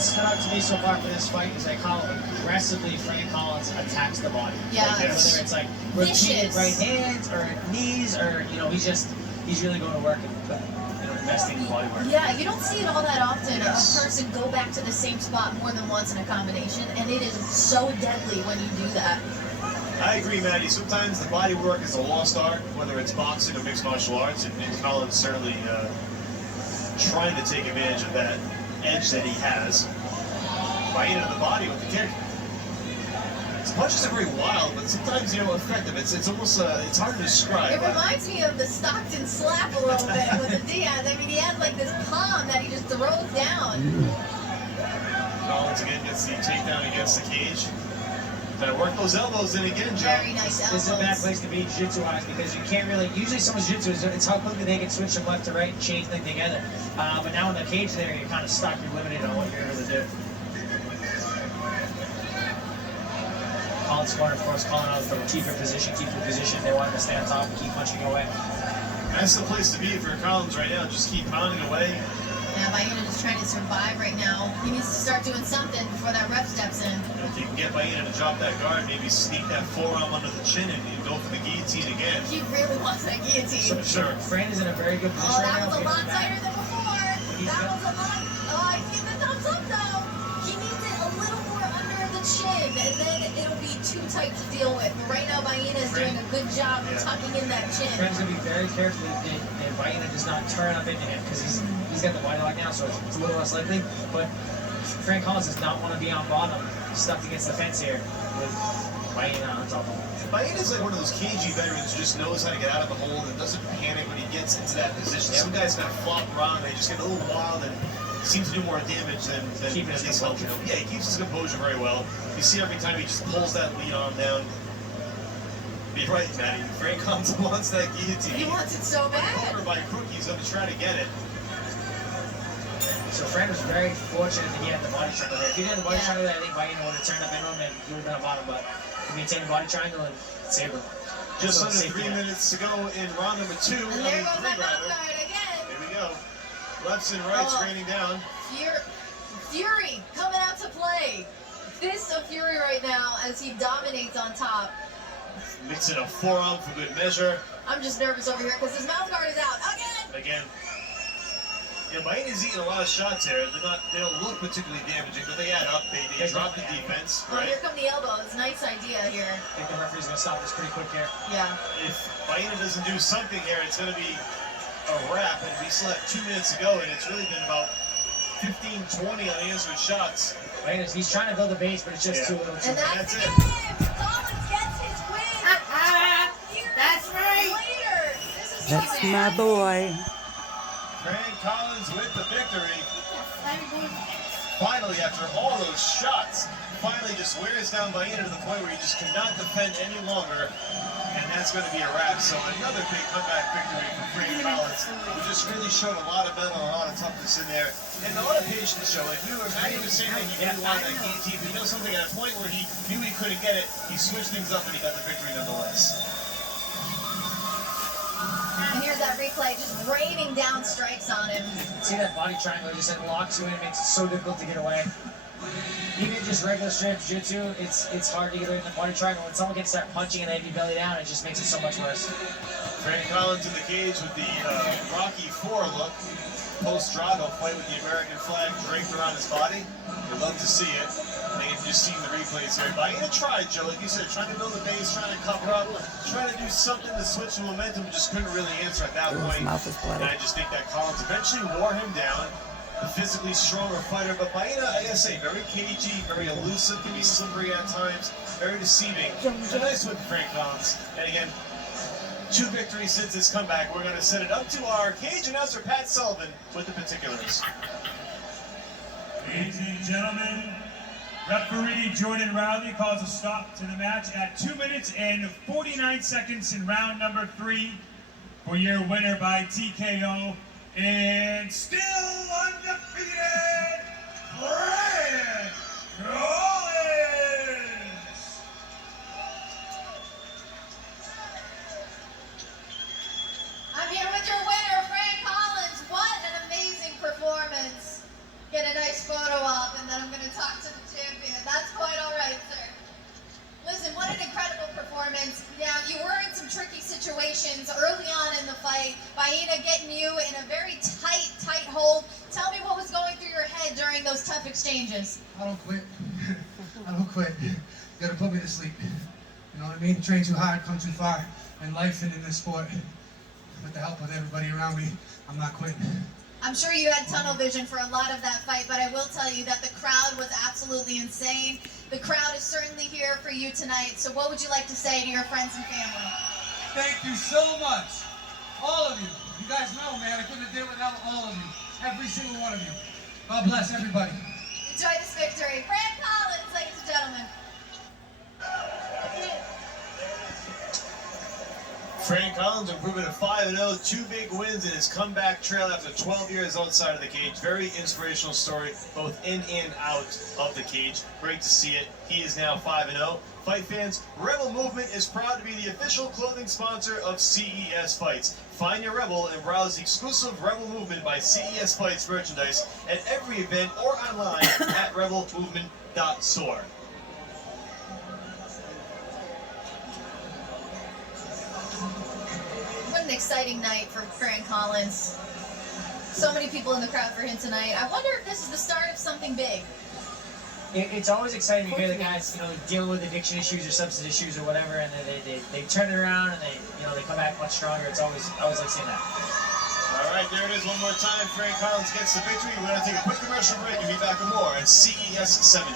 stood out to me so far for this fight is like how aggressively Fran attacks the body. Yeah. Like, whether it's like repeated right hands or knees or he's really going to work and investing in body work. Yeah, you don't see it all that often. A person go back to the same spot more than once in a combination, and it is so deadly when you do that. I agree, Maddie. Sometimes the body work is a lost art, whether it's boxing or mixed martial arts, and Collins certainly trying to take advantage of that edge that he has. Baiyina to the body with the kick. His punches are very wild, but sometimes, effective. It's almost, it's hard to describe. It reminds me of the Stockton slap a little bit with the Diaz. I mean, he has like this palm that he just throws down. Collins again gets the takedown against the cage. Gotta work those elbows in again, Joe. Very nice elbows. This is a bad place to be jiu-jitsu-wise because you can't really, usually someone's jiu-jitsu is it's how quickly they can switch from left to right and change things together. But now in the cage there, you're kind of stuck, you're limited on what you're able to do. Collins corner, of course, calling out from keep your position. They want him to stay on top and keep punching away. That's the place to be for Collins right now. Just keep pounding away. Yeah, Baiyina just trying to survive right now. He needs to start doing something before that ref steps in. If you can get Baiyina to drop that guard, maybe sneak that forearm under the chin and go for the guillotine again. He really wants that guillotine. Sure. Fran is in a very good position that right was now. a lot tighter than before. That was a lot. Oh, he's getting the thumbs up though. He needs it a little more under the chin, and then it'll be too tight to deal with. But right now, Baiyina is doing a good job of tucking in that chin. Fran's going to be very careful that Baiyina does not turn up into him because he's got the body lock now, so it's a little less likely. But Fran Collins does not want to be on bottom, stuffed against the fence here with Baiyina on top of him. Baiyina's like one of those cagey veterans who just knows how to get out of the hold and doesn't panic when he gets into that position. Some guys kind of flop around, they just get a little wild and seems to do more damage than keeping his composure. Yeah, he keeps his composure very well. You see every time he just pulls that lead arm down. You're right, Maddie. Fran Collins wants that guillotine. He wants it so bad. Over by Crook, he's going to try to get it. So Fran was very fortunate that he had the body triangle there. If he didn't have the body triangle there, I think Baiyina would have turned up into him and he would have been on bottom, but he maintained the body triangle and saved him. Just under 3 minutes to go in round number 2. And there goes that mouth guard again. Here we go. Lefts and rights raining down. Fury coming out to play. Fist of Fury right now as he dominates on top. Mixing a forearm for good measure. I'm just nervous over here because his mouth guard is out again. Yeah, Baiyina's eating a lot of shots here. They don't look particularly damaging, but they add up. They drop the defense. Oh, here come the elbows. Nice idea here. I think the referee's going to stop this pretty quick here. Yeah. If Baiyina doesn't do something here, it's going to be a wrap. And we still have 2 minutes to go, and it's really been about 15, 20 unanswered shots. He's trying to build a base, but it's just too little. And that's it. Collins gets his win. That's right. Later. That's my boy. Fran Collins with the victory. Finally, after all those shots, finally just wears down Baiyina to the point where he just cannot defend any longer. And that's going to be a wrap. So another big comeback victory for Fran Collins, who just really showed a lot of mettle and a lot of toughness in there. And a lot of patience, Joe. Like Maddie was saying that he really wanted that guillotine, but something at a point where he knew he couldn't get it, he switched things up and he got the victory nonetheless. And here's that replay, just raining down strikes on him. See that body triangle just locks you in, it makes it so difficult to get away. Even just regular straight jiu-jitsu, it's hard to get away from the body triangle. When someone can start punching and they have you belly down, it just makes it so much worse. Fran Collins in the cage with the Rocky IV look. Post-Drago fight with the American flag draped around his body. You'd love to see it. And you've just seen the replays here. Baiyina tried, Joe, like you said, trying to build a base, trying to cover up, trying to do something to switch the momentum, just couldn't really answer at that point. His mouth is bloody. And I just think that Collins eventually wore him down. A physically stronger fighter, but Baiyina, I gotta say, very cagey, very elusive, can be slippery at times, very deceiving. A nice win for Fran Collins. And again, 2 victories since his comeback. We're going to send it up to our cage announcer, Pat Sullivan, with the particulars. Ladies and gentlemen, referee Jordan Rowley calls a stop to the match at 2 minutes and 49 seconds in round number 3 for your winner by TKO and still undefeated, Fran Collins! I'm here with your winner, Fran Collins. What an amazing performance. Get a nice photo op in the then I'm going to talk to the champion. That's quite all right, sir. Listen, what an incredible performance. Now, you were in some tricky situations early on in the fight. Baiyina getting you in a very tight hold. Tell me what was going through your head during those tough exchanges. I don't quit. I don't quit. You gotta put me to sleep. You know what I mean? Train too hard, come too far in life and in this sport. With the help of everybody around me, I'm not quitting. I'm sure you had tunnel vision for a lot of that fight, but I will tell you that the crowd was absolutely insane. The crowd is certainly here for you tonight, so what would you like to say to your friends and family? Thank you so much. All of you. You guys know, man, I couldn't have did it without all of you. Every single one of you. God bless everybody. Enjoy this victory. Fran Collins, ladies and gentlemen. Fran Collins improving to 5-0, 2 big wins in his comeback trail after 12 years outside of the cage. Very inspirational story, both in and out of the cage. Great to see it. He is now 5-0. Fight fans, Rebel Movement is proud to be the official clothing sponsor of CES Fights. Find your Rebel and browse the exclusive Rebel Movement by CES Fights merchandise at every event or online at rebelmovement.store. What an exciting night for Fran Collins. So many people in the crowd for him tonight. I wonder if this is the start of something big. It's always exciting to hear the guys, dealing with addiction issues or substance issues or whatever, and then they turn it around and they come back much stronger. I always like seeing that. All right, there it is one more time. Fran Collins gets the victory. We're going to take a quick commercial break and be back with more at CES 70.